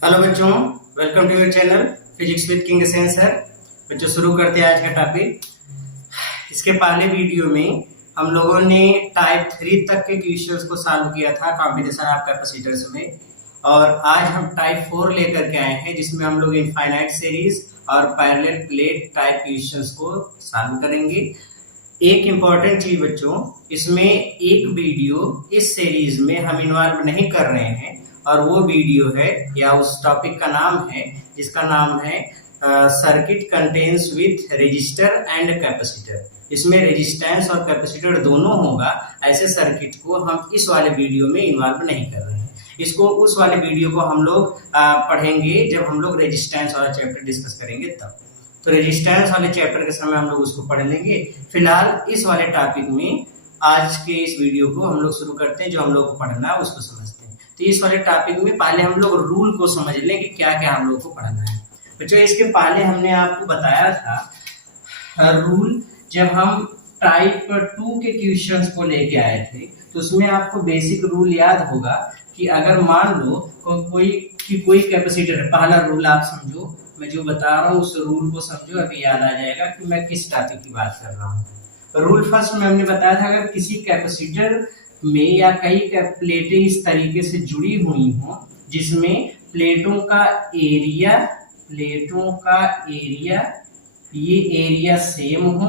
Hello बच्चों, welcome to your channel physics with King Sen sir. बच्चों शुरू करते हैं आज का टॉपिक। इसके पहले वीडियो में हम लोगों ने टाइप 3 तक के क्वेश्चंस को सॉल्व किया था कॉम्बिनेशन ऑफ कैपेसिटर्स में, और आज हम टाइप 4 लेकर के आए हैं जिसमें हम लोग इनफाइनाइट सीरीज और पैरेलल प्लेट टाइप क्वेश्चंस को सॉल्व करेंगे। एक इम्पॉर्टेंट चीज बच्चों, इसमें एक वीडियो इस सीरीज में हम इन्वॉल्व नहीं कर रहे हैं, और वो वीडियो है या उस टॉपिक का नाम है जिसका नाम है circuit contains with resistor and capacitor. इसमें रेजिस्टेंस और कैपेसिटर दोनों होगा, ऐसे सर्किट को हम इस वाले वीडियो में इन्वॉल्व नहीं कर रहे हैं। इसको उस वाले वीडियो को हम लोग पढ़ेंगे जब हम लोग रेजिस्टेंस वाला चैप्टर डिस्कस करेंगे तब। तो रेजिस्टेंस वाले चैप्टर के समय हम लोग उसको पढ़ लेंगे। फिलहाल इस वाले टॉपिक में आज के इस वीडियो को हम लोग शुरू करते हैं, जो हम लोग को पढ़ना है उसको समझते हैं। तो इस वाले टॉपिक में पहले हम लोग रूल को समझ लें कि क्या क्या हम लोग को पढ़ना है। बच्चों इसके पहले हमने आपको बताया था रूल, जब हम टाइप 2 के क्वेश्चंस को लेके आए थे तो उसमें आपको बेसिक रूल याद होगा कि अगर मान लो कोई कैपेसिटर है। पहला रूल आप समझो, मैं जो बता रहा हूँ उस रूल को समझो, अभी याद आ जाएगा कि मैं किस टॉपिक की बात कर रहा हूँ। रूल फर्स्ट में हमने बताया था, अगर किसी कैपेसिटर में या कई प्लेटें इस तरीके से जुड़ी हुई हों जिसमें प्लेटों का एरिया ये एरिया सेम हो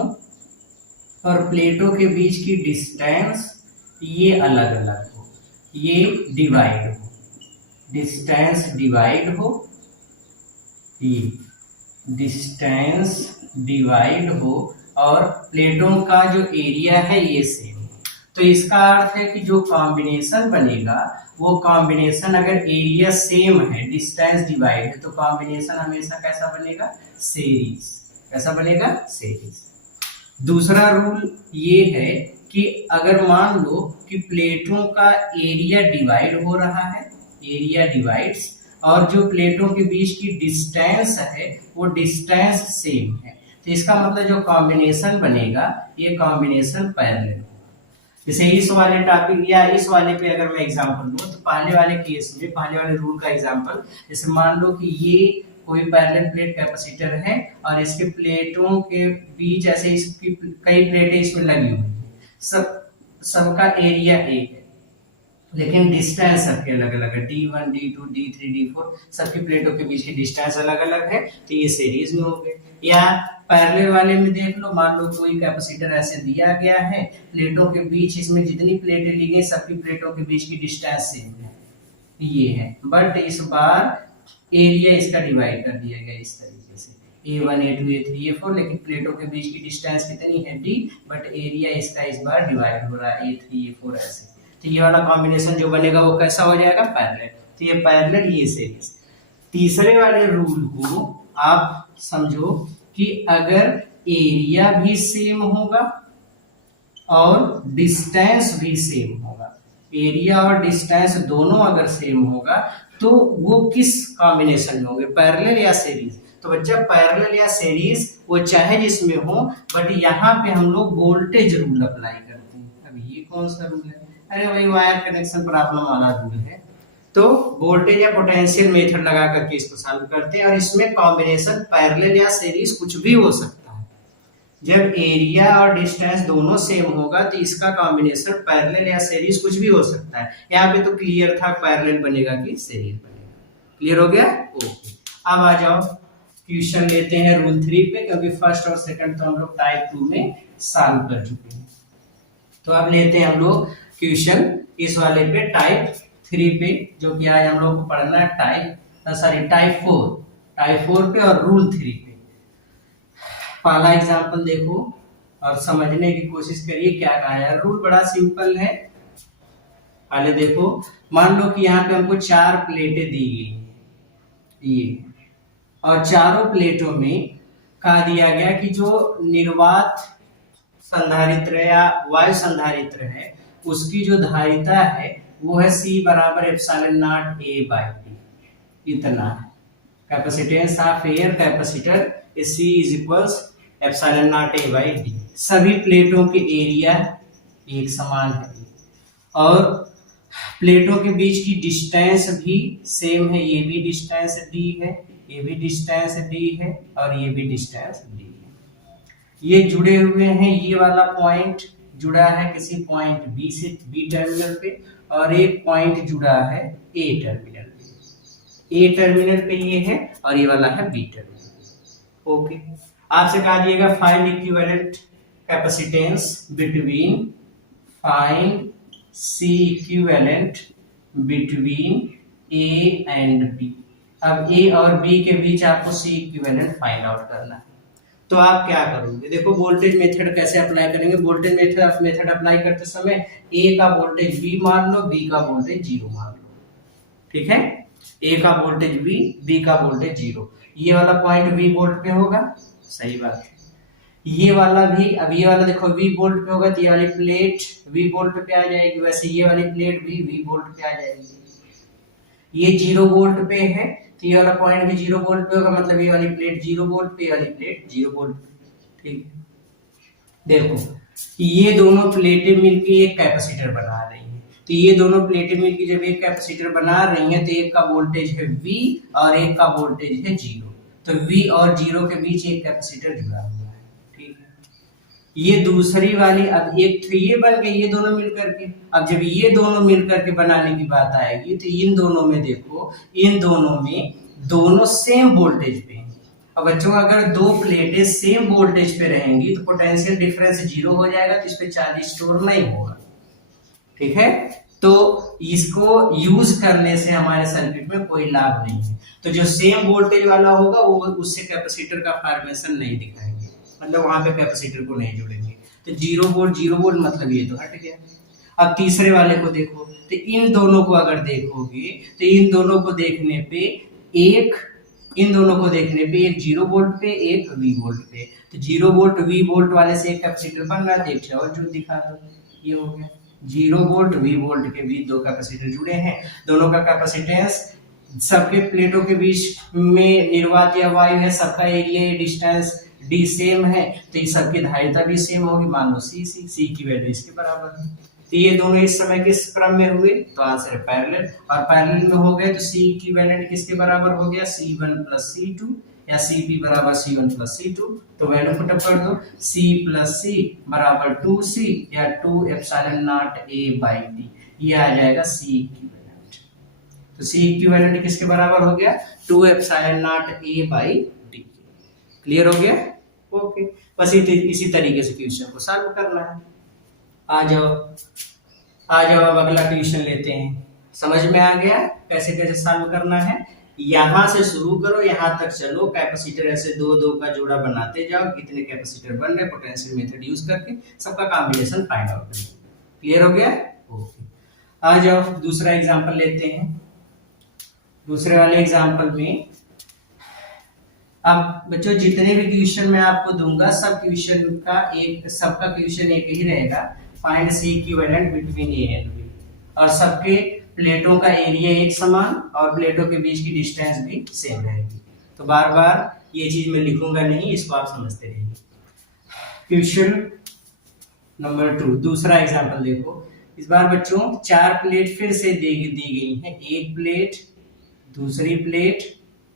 और प्लेटों के बीच की डिस्टेंस ये अलग अलग हो, ये डिवाइड हो, डिस्टेंस डिवाइड हो, ये डिस्टेंस डिवाइड हो और प्लेटों का जो एरिया है ये सेम। तो इसका अर्थ है कि जो कॉम्बिनेशन बनेगा वो कॉम्बिनेशन अगर एरिया सेम है, डिस्टेंस डिवाइड है, तो कॉम्बिनेशन हमेशा कैसा बनेगा? सीरीज। कैसा बनेगा? सीरीज। दूसरा रूल ये है कि अगर मान लो कि प्लेटों का एरिया डिवाइड हो रहा है, एरिया डिवाइड्स, और जो प्लेटों के बीच की डिस्टेंस है वो डिस्टेंस सेम है, तो इसका मतलब जो कॉम्बिनेशन बनेगा ये कॉम्बिनेशन पैरेलल। जैसे इस वाले टॉपिक या इस वाले पे अगर मैं एग्जांपल दूं तो पहले वाले केस में पहले वाले रूल का एग्जांपल, जैसे मान लो कि ये कोई पैरेलल प्लेट कैपेसिटर है और इसके प्लेटों के बीच ऐसे इसकी कई प्लेटें इसमें लगी हुई हैं, सबका एरिया एक है लेकिन डिस्टेंस सबके अलग अलग है, D1 D2 D3 D4 सबकी प्लेटों के बीच की डिस्टेंस अलग अलग है, तो ये सीरीज में हो गए। या पैरेलल वाले में देख लो, मान लो कोई कैपेसिटर ऐसे दिया गया है, प्लेटों के बीच इसमें जितनी प्लेटें ली गई सबकी प्लेटों के बीच की डिस्टेंस सेम है, ये है, बट इस बार एरिया इसका डिवाइड कर दिया गया इस तरीके से, A1 A2 A3 A4, लेकिन प्लेटों के बीच की डिस्टेंस कितनी है D, बट एरिया इसका इस बार डिवाइड हो रहा है A3 A4 ऐसे। तो ये वाला कॉम्बिनेशन जो बनेगा वो कैसा हो जाएगा? पैरेलल। तो ये पैरेलल, ये सीरीज। तीसरे वाले रूल को आप समझो कि अगर एरिया भी सेम होगा और डिस्टेंस भी सेम होगा, एरिया और डिस्टेंस दोनों अगर सेम होगा तो वो किस कॉम्बिनेशन में होंगे? पैरेलल या सीरीज? तो बच्चा पैरेलल या सीरीज वो चाहे जिसमें हो, बट यहाँ पे हम लोग वोल्टेज रूल अप्लाई करते हैं। अब ये कौन सा रूल है? अरे वही वायर कनेक्शन प्रॉब्लम वाला रूल है। तो वोल्टेज या पोटेंशियल मेथड लगा करके इसको सॉल्व करते हैं, और इसमें कॉम्बिनेशन पैरेलल या सीरीज कुछ भी हो सकता है। जब एरिया और डिस्टेंस दोनों सेम होगा तो इसका कॉम्बिनेशन पैरेलल या सीरीज कुछ भी हो सकता है। यहाँ पे तो क्लियर था पैरेलल बनेगा कि सीरीज बनेगा। क्लियर हो गया? ओके। अब आ जाओ क्वेश्चन लेते हैं रूल 3 पे, क्योंकि फर्स्ट और सेकंड तो हम लोग टाइप 2 में सॉल्व कर चुके हैं। तो अब लेते हैं हम लोग क्वेश्चन इस वाले पे टाइप 3 पे, जो कि आज हम लोग को पढ़ना है टाइप 4 पे और रूल 3 पे। पहला एग्जांपल देखो और समझने की कोशिश करिए क्या कहा है। रूल बड़ा सिंपल है। पहले देखो, मान लो कि यहाँ पे हमको 4 प्लेटें दी गई हैं ये, और चारों प्लेटों में कहा दिया गया कि जो निर्वात संधारित्र या वायु संधारित्र है उसकी जो धारिता है वो है C बराबर epsilon not A by D, इतना है। Capacitance of air capacitor C is equals epsilon not A by D। सभी प्लेटों के एरिया एक समान है और प्लेटों के बीच की डिस्टेंस भी सेम है, ये भी डिस्टेंस d है, ये भी डिस्टेंस d है और ये भी डिस्टेंस d है। ये जुड़े हुए हैं, ये वाला पॉइंट जुड़ा है किसी पॉइंट B से, B टर्मिनल पे, और एक पॉइंट जुड़ा है A टर्मिनल पे। A टर्मिनल पे ये है और ये वाला है B टर्मिनल। ओके, आपसे कहा दिएगा find equivalent capacitance between, find C equivalent between A and B। अब A और B के बीच आपको C इक्विवेलेंट फाइंड आउट करना है। तो आप क्या करोगे, देखो वोल्टेज मेथड कैसे अप्लाई करेंगे। वोल्टेज मेथड अप्लाई करते समय A का वोल्टेज V मान लो, B का वोल्टेज 0 मान लो, ठीक है। A का वोल्टेज V, B का वोल्टेज 0। ये वाला पॉइंट V वोल्ट पे होगा, सही बात है। ये वाला भी, अब ये वाला देखो V वोल्ट पे होगा तो ये वाली प्लेट V वोल्ट पे आ जाएगी, वैसे ये वाली प्लेट भी V वोल्ट पे आ जाएगी। ये 0 वोल्ट पे है तो ये वाला पॉइंट भी 0 वोल्ट पे होगा, मतलब ये वाली प्लेट 0 वोल्ट पे, ये वाली प्लेट 0 वोल्ट पे, ठीक है। देखो ये दोनों प्लेटें मिलकर एक कैपेसिटर बना रही हैं, तो ये दोनों प्लेटें मिलकर जब एक कैपेसिटर बना रही हैं तो एक का वोल्टेज है V और एक का वोल्टेज है 0, तो V और 0 के बीच एक कैपेसिटर जुड़ा हुआ है, ठीक है। ये दूसरी वाली, अब एक तो ये बन गई ये दोनों मिलकर के, अब जब ये दोनों मिलकर के बनाने की बात आएगी तो इन दोनों में देखो, इन दोनों में दोनों सेम वोल्टेज पे हैं। अब बच्चों अगर दो प्लेटें सेम वोल्टेज पे रहेंगी तो पोटेंशियल डिफरेंस 0 हो जाएगा, तो इस पे चार्ज स्टोर नहीं होगा, ठीक है। तो इसको यूज करने से हमारे सर्किट में कोई लाभ नहीं है। तो जो सेम वोल्टेज वाला होगा वो उससे कैपेसिटर का फॉर्मेशन नहीं दिखाएंगे, मतलब वहां पे कैपेसिटर को नहीं जोड़ेंगे। तो 0 वोल्ट मतलब ये तो हट गया। अब तीसरे वाले को देखो, तो इन दोनों को अगर देखोगे तो इन दोनों को देखने पे एक, इन दोनों को देखने पे एक 0 वोल्ट पे, एक V वोल्ट पे, तो 0 वोल्ट V वोल्ट वाले से एक कैपेसिटर बन रहा है, एक और जो दिखा दो, ये हो गया। 0 वोल्ट V वोल्ट के बीच दो कैपेसिटर जुड़े हैं, दोनों का कैपेसिटेंस सबके प्लेटों के बीच में निर्वात या वायु है, सबका एरिया डिस्टेंस D सेम है, तो ये सबकी धारिता भी सेम होगी, मान लो C की वैल्यू इसके बराबर है। तो ये दोनों इस समय किस क्रम में हुए, तो आंसर है पैरेलल, और पैरेलल में हो गए तो C इक्विवेलेंट किसके बराबर हो गया, C1 प्लस C2 या CP बराबर C1 प्लस C2। तो वैल्यू पुट अप कर दो, C प्लस C बराबर 2C या 2 epsilon not A by D, ये आ जाएगा C इक्विवेलेंट। तो C इक्विवेलेंट किसके बराबर हो गया, 2 epsilon not A by D। Clear हो गया, ओके। बस इसी तरीके से क्वेश्चन को सॉल्व करना है। आ जाओ अब अगला क्वेश्चन लेते हैं। समझ में आ गया कैसे कैसे सॉल्व करना है। यहां से शुरू करो, यहां तक चलो, कैपेसिटर ऐसे दो दो का जोड़ा बनाते जाओ, कितने कैपेसिटर बन रहे, पोटेंशियल मेथड यूज करके सबका कॉम्बिनेशन फाइंड आउट करो। क्लियर हो गया, ओके। आ जाओ दूसरा एग्जांपल लेते हैं। दूसरे वाले एग्जांपल में अब बच्चों जितने भी क्वेश्चन मैं आपको दूंगा सबका क्वेश्चन एक ही रहेगा, find C equivalent between A and B, और सबके प्लेटों का एरिया एक समान और प्लेटों के बीच की डिस्टेंस भी सेम रहेगी। तो बार बार ये चीज मैं लिखूंगा नहीं, इसको आप समझते रहिए। क्वेश्चन नंबर 2, दूसरा एग्जांपल देखो। इस बार बच्चों 4 प्लेट फिर से दी गई हैं, एक प्लेट, दूसरी प्लेट,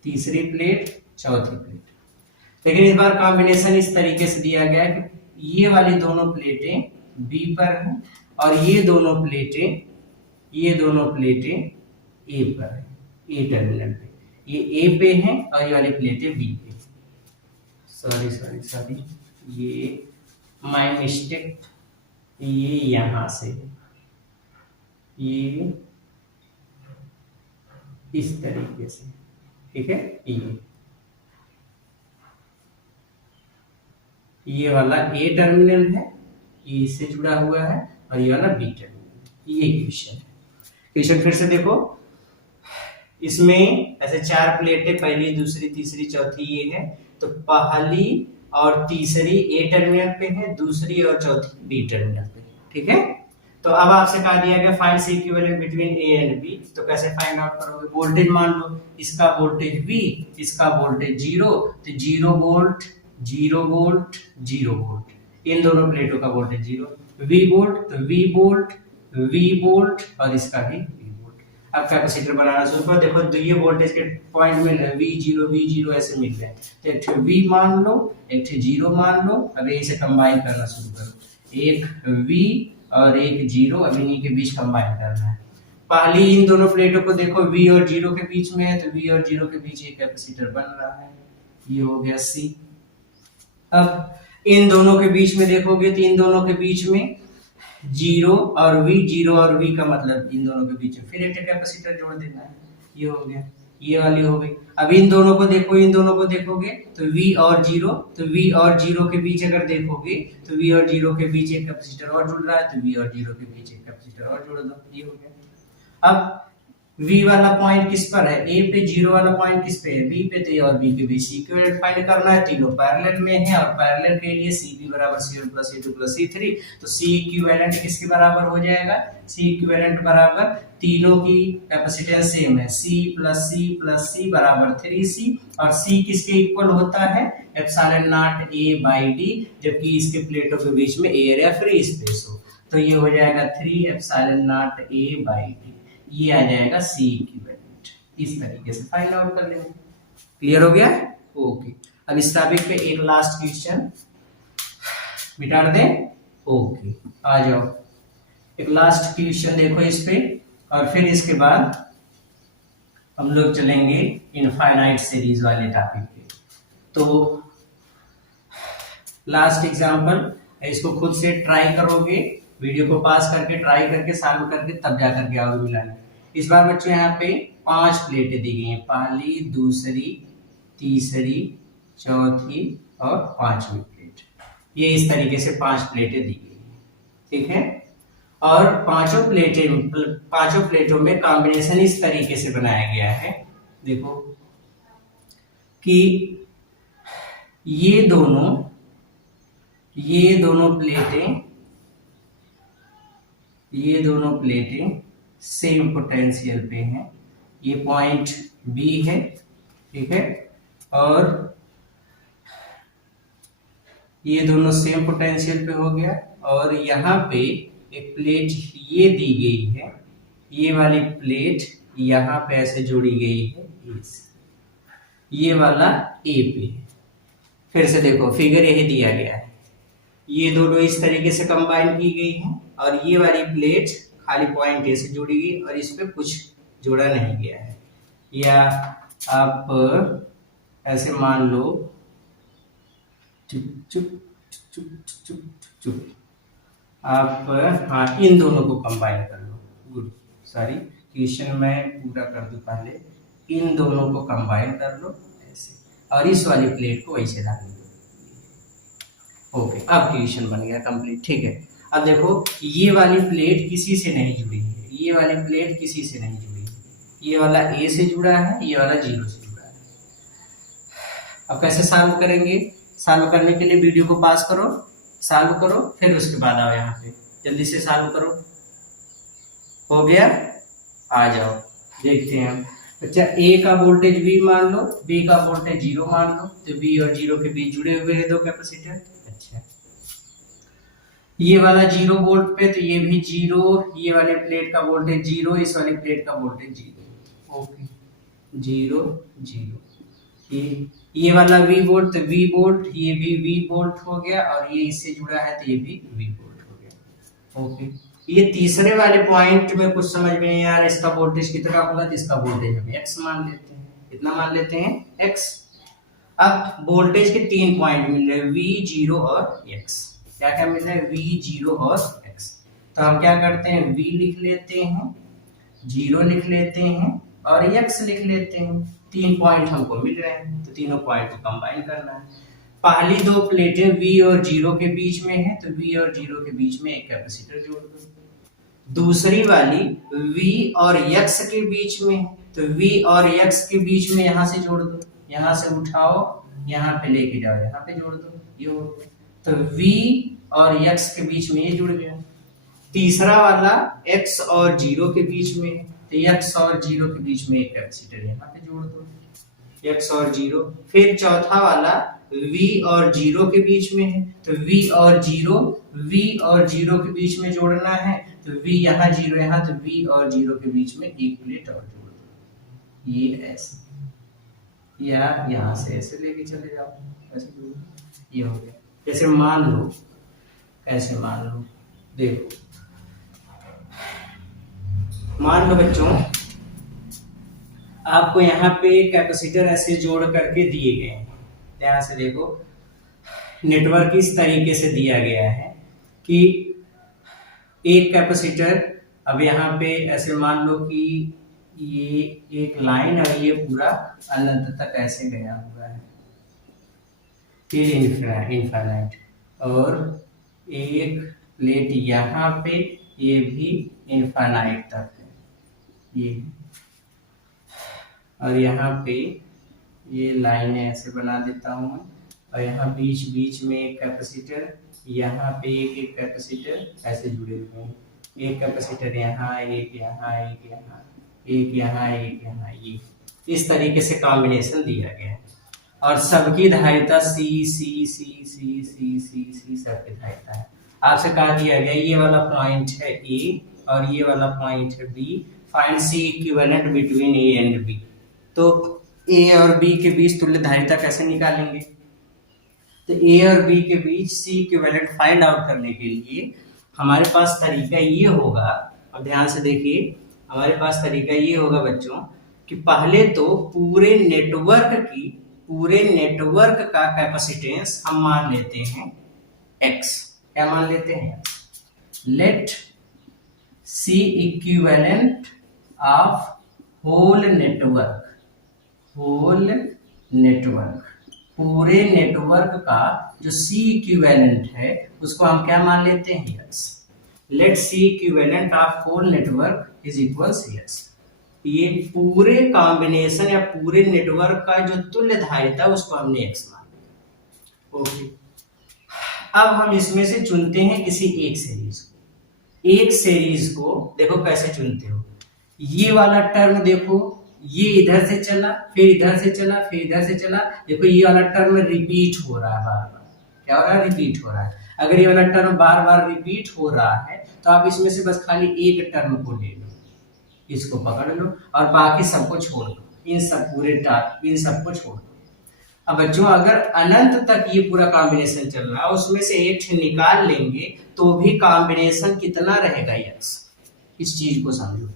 तीसरी प्लेट, चौथी प्लेट। लेकिन इस बार कॉम्बिनेशन इस तरीके से दिया गया है कि ये वाली दोनों प्लेटें B पर हैं और ये दोनों प्लेटें A पर हैं, A टर्मिनल पे। ये A पे हैं और ये वाली प्लेटें B पे। सॉरी, ये माय मिस्टेक, ये यहां से, ये इस तरीके से, ठीक है। ये वाला A टर्मिनल है, ये इससे जुड़ा हुआ है, और ये वाला B टर्मिनल। ये क्वेश्चन है। क्वेश्चन फिर से देखो, इसमें ऐसे 4 प्लेटें, पहली, दूसरी, तीसरी, चौथी ये है, तो पहली और तीसरी A टर्मिनल पे है, दूसरी और चौथी B टर्मिनल पे, ठीक है। तो अब आपसे कहा दिया गया find C equivalent between A and B, तो कैसे फाइंड आउट करोगे। वोल्टेज मान लो, इसका वोल्टेज V, इसका वोल्टेज 0, तो 0 वोल्ट, 0 वोल्ट, 0 वोल्ट, इन दोनों प्लेटों का वोल्टेज 0। V वोल्ट, तो V वोल्ट, V वोल्ट और इसका भी V वोल्ट। अब कैपेसिटर बनाना शुरू करो। देखो तो ये वोल्टेज के पॉइंट मिल रहे हैं V0 ऐसे मिल रहे हैं, तो एक ठे V मान लो, एक ठे 0 मान लो। अब इसे कंबाइन करना शुरू करो, एक V और एक 0, अब इन्हीं के बीच कंबाइन करना है। पहली इन दोनों प्लेटों को देखो, V और 0 के बीच में है, तो V और 0 के बीच एक कैपेसिटर बन रहा है, ये हो गया C। अब इन दोनों के बीच में देखोगे तो इन दोनों के बीच में 0 और V का मतलब इन दोनों के बीच में फिर एक कैपेसिटर जोड़ देना है, ये हो गया, ये वाली हो गई। अब इन दोनों को देखो, इन दोनों को देखोगे तो V और 0, तो V और 0 के बीच अगर देखोगे तो V और 0 के बीच एक कैपेसिटर और जुड़ रहा है, तो V और 0 के बीच एक कैपेसिटर और जोड़ दो, ये हो गया। अब V वाला पॉइंट किस पर है, A पे, 0 वाला पॉइंट किस पे है, B पे, तो A और B के बीच इक्विवेलेंट फाइंड करना है। तीनों पैरेलल में है और पैरेलल के लिए CB बराबर C1 plus C2 plus C3, तो C इक्विवेलेंट किसके बराबर हो जाएगा, C इक्विवेलेंट बराबर तीनों की कैपेसिटेंस सेम है, C प्लस C बराबर 3C, और C किसके इक्वल होता है, epsilon not A by D, जबकि इसके प्लेटों के बीच में एयर या फ्री स्पेस हो, तो ये हो जाएगा 3 epsilon not A by D, ये आ जाएगा C इक्विवेलेंट। इस तरीके से फाइंड आउट कर लेंगे। क्लियर हो गया? ओके। अब इस टॉपिक पे एक लास्ट क्वेश्चन मिटा दें। ओके, आ जाओ, एक लास्ट क्वेश्चन देखो इस पे, और फिर इसके बाद हम लोग चलेंगे इनफाइनाइट सीरीज वाले टॉपिक पे। तो लास्ट एग्जांपल, इसको खुद से ट्राई करोगे, वीडियो को पास करके ट्राई करके सॉल्व करके तब जा करके आओगे मिलाने। इस बार बच्चों यहाँ पे 5 प्लेटें दी गई हैं, पहली, दूसरी, तीसरी, चौथी और 5वीं प्लेट। ये इस तरीके से 5 प्लेटें दी गई हैं, ठीक है। और पांचों प्लेटों में कॉम्बिनेशन इस तरीके से बनाया गया है, देखो कि ये दोनों प्लेटें सेम पोटेंशियल पे हैं, ये पॉइंट B है, ठीक है, और ये दोनों सेम पोटेंशियल पे हो गया, और यहाँ पे एक प्लेट ये दी गई है, ये वाली प्लेट यहाँ पे ऐसे जोड़ी गई है A से, ये वाला A पे है। फिर से देखो, फिगर यही दिया गया है, ये दोनों इस तरीके से कंबाइन की गई हैं, और ये वाली प्लेट खाली पॉइंट A से जुड़ी गई और इस पे कुछ जोड़ा नहीं गया है। या आप ऐसे मान लो, चुप चुप चुप चुप चुप, आप हाँ इन दोनों को कंबाइन कर लो। गुड, सॉरी, क्वेश्चन मैं पूरा कर दूं पहले, इन दोनों को कंबाइन कर लो ऐसे, और इस वाली प्लेट को वैसे डाल दो। ओके, अब क्वेश्चन बन गया कंप्लीट, ठीक है। अब देखो, ये वाली प्लेट किसी से नहीं जुड़ी है, ये वाली प्लेट किसी से नहीं जुड़ी है, ये वाला A से जुड़ा है, ये वाला 0 से जुड़ा है। अब कैसे सॉल्व करेंगे? सॉल्व करने के लिए वीडियो को पास करो, सॉल्व करो, फिर उसके बाद आओ यहाँ पे, जल्दी से सॉल्व करो। हो गया? आ जाओ, देखते हैं हम। अच्छा, A का वोल्टेज V मान लो, B का वोल्टेज 0 मान लो, तो V और 0 के बीच जुड़े हुए हैं दो कैपेसिटर। अच्छा, ये वाला 0 वोल्ट पे, तो ये भी 0, ये वाले प्लेट का वोल्टेज 0, इस वाली प्लेट का वोल्टेज 0। ओके, 0 0, ये वाला V वोल्ट, तो V वोल्ट, ये भी V वोल्ट हो गया, और ये इससे जुड़ा है तो ये भी V वोल्ट हो गया। ओके, ये तीसरे वाले पॉइंट में कुछ समझ में नहीं आ रहा, इसका वोल्टेज कितना होगा, तो इसका वोल्टेज हम x मान लेते हैं। कितना मान लेते हैं? x। अब वोल्टेज के 3 पॉइंट मिल रहे हैं, V, 0 और x। क्या क्या मिल रहा है? V, 0 और x। तो हम क्या करते हैं, V लिख लेते हैं, 0 लिख लेते हैं और x लिख लेते हैं। 3 पॉइंट हमको मिल रहे हैं, तो तीनों पॉइंट को कंबाइन करना है। पहली 2 प्लेटें V और 0 के बीच में है, तो V और 0 के बीच में एक कैपेसिटर जोड़ दो। दूसरी वाली V और x के बीच में है, तो V और x के बीच में यहाँ से जोड़ दो, यहाँ से उठाओ, यहाँ पे लेके जाओ, यहाँ पे जोड़ दो, ये हो गया। तो V और x के बीच में ये जुड़ गया। तीसरा वाला x और 0 के बीच में है, तो x और 0 के बीच में एक कैपेसिटर यहाँ पे जोड़ दो, x और 0। फिर चौथा वाला V और 0 के बीच में है, तो V और 0 के बीच में जोड़ना है, तो V यहाँ 0 यहाँ, तो V और 0 के बीच में एक प्लेट और जोड़ दो, ये ऐसे, या यहाँ से ऐसे लेके चले जाओ, ऐसे जोड़ दो, ये हो गया। जैसे मान लो, ऐसे मान लो, देखो मान लो बच्चों आपको यहाँ पे कैपेसिटर ऐसे जोड़ करके दिए गए हैं। ध्यान से देखो, नेटवर्क इस तरीके से दिया गया है कि एक कैपेसिटर, अब यहाँ पे ऐसे मान लो कि ये एक लाइन और ये पूरा अनंत तक ऐसे गया हुआ है, फिर इनफाइनाइट, और एक प्लेट यहाँ पे, ये भी इनफाइनाइट तक है, ये, और यहाँ पे ये लाइनें ऐसे बना देता हूँ मैं, और यहाँ बीच बीच में एक कैपेसिटर, यहाँ पे एक कैपेसिटर ऐसे जुड़े हुए हैं, एक कैपेसिटर यहाँ, एक यहाँ, एक यहाँ, एक यहाँ, एक यहाँ, ये इस तरीके से कॉम्बिनेशन दिया गया है। और सबकी धारिता सी सी सी सी सी सी सी सबकी धारिता है। आपसे कहा दिया गया ये वाला पॉइंट है ए और ये वाला पॉइंट है B, find C equivalent between A and B. तो ए और बी के बीच तुल्य धारिता कैसे निकालेंगे? तो ए और बी के बीच सी इक्विवेलेंट फाइंड आउट करने के लिए हमारे पास तरीका ये होगा, अब ध्यान से देखिए, हमारे पास तरीका ये होगा बच्चों कि पहले तो पूरे नेटवर्क का कैपेसिटेंस हम मान लेते हैं x। क्या मान लेते हैं? Let C equivalent of whole network, पूरे नेटवर्क का जो सी इक्विवेलेंट है उसको हम क्या मान लेते हैं? x। Let C equivalent of whole network is equals x। ये पूरे कॉम्बिनेशन या पूरे नेटवर्क का जो तुल्य धारिता उसको हमने x मान लिया। ओके, अब हम इसमें से चुनते हैं किसी एक सीरीज को। एक सीरीज को देखो कैसे चुनते हो, ये वाला टर्म देखो, ये इधर से चला, फिर इधर से चला, फिर इधर से चला, देखो ये वाला टर्म रिपीट हो रहा है बार बार। क्या हो रहा है? रिपीट हो रहा है। अगर ये वाला टर्म बार बार रिपीट हो रहा है तो आप इसमें से बस खाली एक टर्म को ले लो, इसको पकड़ लो और बाकी सबको छोड़ दो, इन सबको छोड़ दो। अब बच्चों अगर अनंत तक ये पूरा कॉम्बिनेशन चल रहा है, उसमें से एक निकाल लेंगे तो भी कॉम्बिनेशन कितना रहेगा x। इस चीज को समझो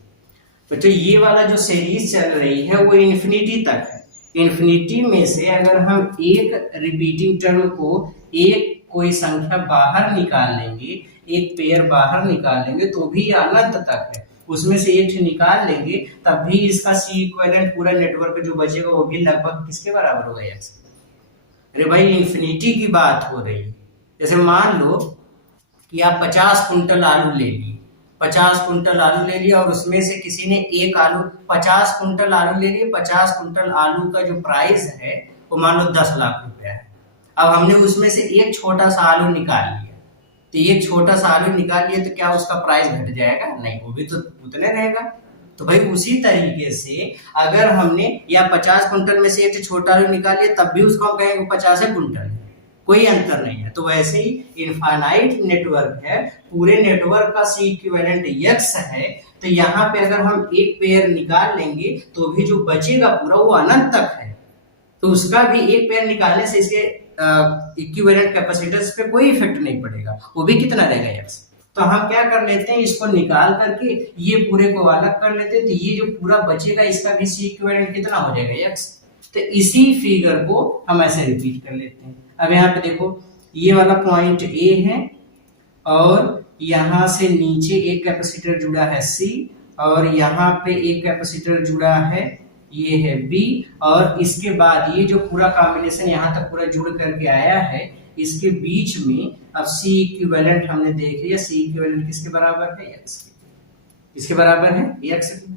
बच्चों, ये वाला जो सीरीज चल रही है वो इन्फिनिटी तक है। इन्फिनिटी में से अगर हम एक रिपीटिंग टर्म को, एक कोई संख्या बाहर निकाल लेंगे, एक पेयर बाहर निकाल लेंगे तो भी अनंत तक है। उसमें से एक निकाल लेंगे तब भी इसका सी इक्विवेलेंट पूरा नेटवर्क जो बचेगा वो भी लगभग किसके बराबर होगा? x। अरे भाई इन्फिनिटी की बात हो रही है। जैसे मान लो कि आप 50 कुंटल आलू ले लिए, 50 कुंटल आलू ले लिया और उसमें से किसी ने एक आलू, 50 कुंटल आलू ले लिए, 50 कुंटल आलू का जो प्राइस है वो मान लो 10 लाख रुपया है। अब हमने उसमें से एक छोटा सा आलू निकाल लिया, तो ये छोटा सा आलू निकाल लिया तो क्या उसका प्राइस घट जाएगा? नहीं, वो भी तो उतने रहेगा। तो भाई उसी तरीके से अगर हमने या 50 कुंटल में से एक छोटा आलू निकाल लिया तब भी उसको हम कहेंगे 50 कुंटल है, कोई अंतर नहीं है। तो वैसे ही इनफाइनाइट नेटवर्क है, पूरे नेटवर्क का सी इक्विवेलेंट x है, तो यहाँ पे अगर हम एक पेयर निकाल लेंगे तो भी जो बचेगा पूरा वो अनंत तक है। तो उसका भी एक पेयर निकालने से इसके इक्विवेलेंट कैपेसिटेंस पे कोई इफेक्ट नहीं पड़ेगा, वो भी कितना रहेगा x। तो हम क्या कर लेते हैं, इसको निकाल करके ये पूरे को अलग कर लेते हैं, तो ये जो पूरा बचेगा इसका भी सी इक्विवेलेंट कितना हो जाएगा? x। तो इसी फिगर को हम ऐसे रिपीट कर लेते हैं। अब यहाँ पे देखो, ये वाला पॉइंट A है और यहाँ से नीचे एक कैपेसिटर जुड़ा है C और यहाँ पे एक कैपेसिटर जुड़ा है, ये है B, और इसके बाद ये जो पूरा कॉम्बिनेशन यहाँ तक पूरा जुड़ करके आया है, इसके बीच में अब C इक्विवेलेंट हमने देख लिया। C इक्विवेलेंट किसके बराबर है? x के। किसके बराबर है? x के।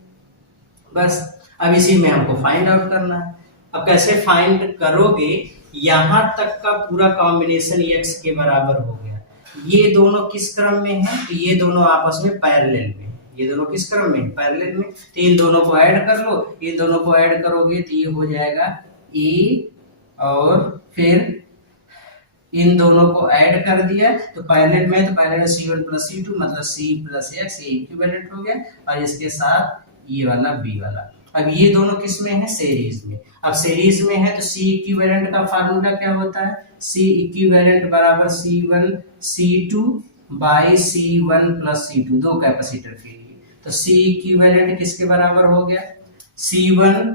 बस अब इसी में हमको फाइंड आउट करना है। अब कैसे फाइंड करोगे? यहाँ तक का पूरा कॉम्बिनेशन x के बराबर हो गया। ये दोनों किस क्रम में है? तो ये दोनों आपस में पैरेलल में। ये दोनों किस क्रम में? पैरेलल में। तो इन दोनों को ऐड कर लो, इन दोनों को ऐड करोगे तो ये हो जाएगा a और फिर इन दोनों को ऐड कर दिया तो पैरेलल में C1 प्लस C2 मतलब C प्लस X, ये इक्विवेलेंट हो गया, और इसके साथ ये वाला B वाला। अब ये दोनों किस में है? सीरीज में। अब सीरीज में है तो C इक्विवेलेंट का फार्मूला क्या होता है? C इक्विवेलेंट बराबर C1 C2 by C1 plus C2, दो कैपेसिटर के लिए। तो C इक्विवेलेंट किसके बराबर हो गया? C1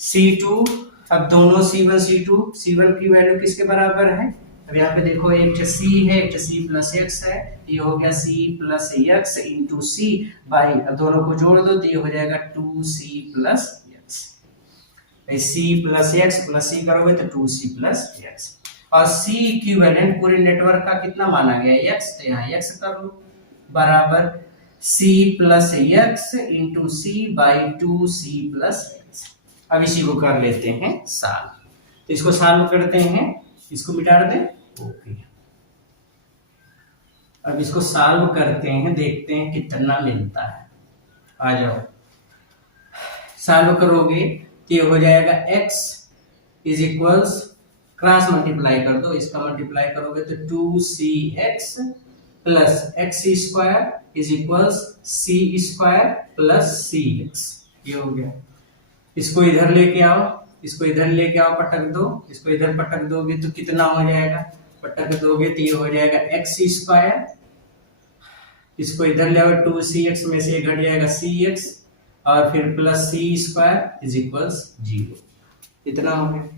C2। अब दोनों C1 C2, C1 की वैल्यू किसके बराबर है? अब यहाँ पे देखो, एक C है, एक C प्लस X है, ये हो गया C plus X into C by, अब दोनों को जोड़ दो तो ये हो जाएगा 2C plus X। C plus X plus C करोगे तो 2C प्लस X। और C इक्विवेलेंट पूरे नेटवर्क का कितना माना गया है? X, तो यहाँ X कर लो बराबर C plus X into C by 2C plus X। अब इसी को कर लेते हैं सॉल्व। तो इसको सॉल्व करते हैं, इसको मिटा दें। ओके, अब इसको सॉल्व करते हैं, देखते हैं कितना मिलता है। आ जाओ, सॉल्व करोगे तो ये हो जाएगा x is equals, cross multiply कर दो, इसका मल्टीप्लाई करोगे तो 2cx plus x square is equals c square plus cx। ये हो गया। इसको इधर लेके आओ, इसको इधर लेके आओ, पटक दो, इसको इधर पटक दोगे तो कितना हो जाएगा? पटक दोगे तो ये हो जाएगा एक्स स्क्वायर, इसको इधर ले आओ 2cx में से घट जाएगा cx, और फिर plus c square is equals 0। इतना हो गया।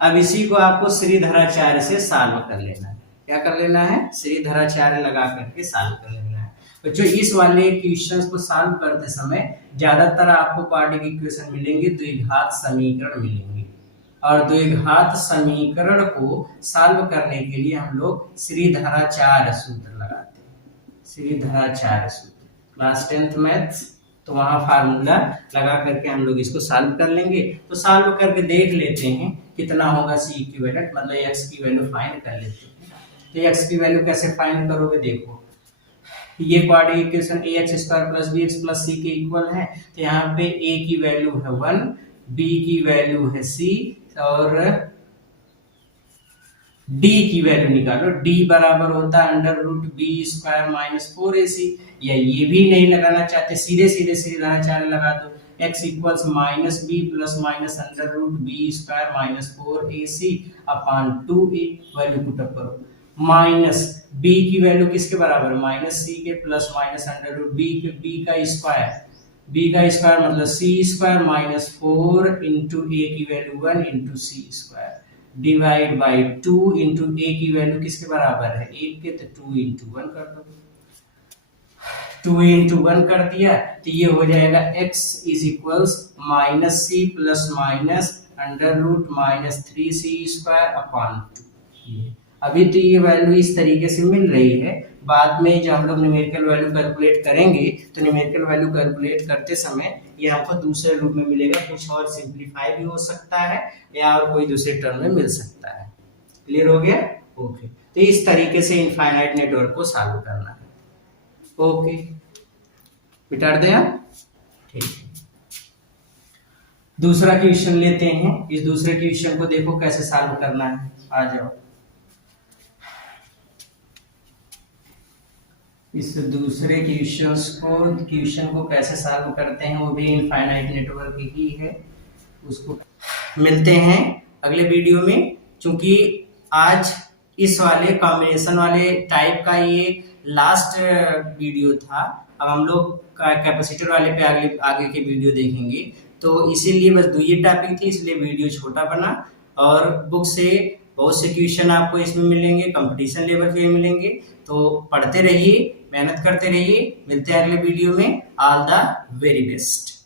अब इसी को आपको श्रीधराचार्य से सॉल्व कर लेना है। क्या कर लेना है? श्रीधराचार्य लगा करके सॉल्व कर लेना है। बच्चों, इस वाले क्वेश्चंस को सॉल्व करते समय ज्यादातर आपको क्वाड्रेटिक इक्वेशन मिलेंगे, द्विघात समीकरण मिलेंगे, और द्विघात समीकरण को सॉल्व करने के लिए हम लोग श्रीधराचार्य सूत्र लगाते हैं। श्रीधराचार्य सूत्र क्लास 10th मैथ्स, तो वहां फार्मूला लगा करके हम लोग इसको सॉल्व कर लेंगे। तो सॉल्व करके देख लेते हैं कितना होगा C इक्विवेलेंट, मतलब x की वैल्यू फाइंड कर लेते हैं। तो x की वैल्यू कैसे फाइंड करोगे? देखो, ये quadratic equation ax square plus bx plus c के इक्वल है, तो यहाँ पे a की वैल्यू है 1, b की वैल्यू है c, और d की वैल्यू निकालो। d बराबर होता है under root B square minus 4ac, या ये भी नहीं लगाना चाहते, सीधे सीधे श्रीधराचार्य लगा दो। x equals minus B plus minus under root B square minus 4ac upon 2a, value put up करो। माइनस b की वैल्यू किसके बराबर? माइनस c के, plus minus under root b का स्क्वायर, b का स्क्वायर मतलब c square minus 4 into a की value 1 into c square divide by 2 into a की वैल्यू किसके बराबर है? 1 के, तो 2 इंटू 1 कर दो। 2 इंटू 1 कर दिया तो ये हो जाएगा x is equals minus c plus minus under root minus 3c square upon 2। अभी तो ये वैल्यू इस तरीके से मिल रही है, बाद में जब हम लोग न्यूमेरिकल वैल्यू कैलकुलेट करेंगे तो न्यूमेरिकल वैल्यू कैलकुलेट करते समय ये हमको दूसरे रूप में मिलेगा, कुछ और सिंप्लीफाई भी हो सकता है या और कोई दूसरे टर्म में मिल सकता है। क्लियर हो गया? ओके, तो इस तरीके से इनफाइनाइट नेटवर्क को सॉल्व करना है। ओके, मिटा दें आप, ठीक है। दूसरा क्वेश्चन लेते हैं। इस दूसरे क्वेश्चन को देखो कैसे सॉल्व करना है। आ जाओ, इस दूसरे क्वेश्चन को कैसे सॉल्व करते हैं, वो भी इनफाइनाइट नेटवर्क ही है। उसको मिलते हैं अगले वीडियो में, क्योंकि आज इस वाले कॉम्बिनेशन वाले टाइप का ये लास्ट वीडियो था। अब हम लोग कैपेसिटर वाले पे आगे के वीडियो देखेंगे, तो इसीलिए बस दो ये टॉपिक थी, इसलिए वीडियो छोटा बना। और बुक से बहुत से क्वेश्चन आपको इसमें मिलेंगे, कंपटीशन लेवल के मिलेंगे, तो पढ़ते रहिए, मेहनत करते रहिए। मिलते हैं अगले वीडियो में। All the very best.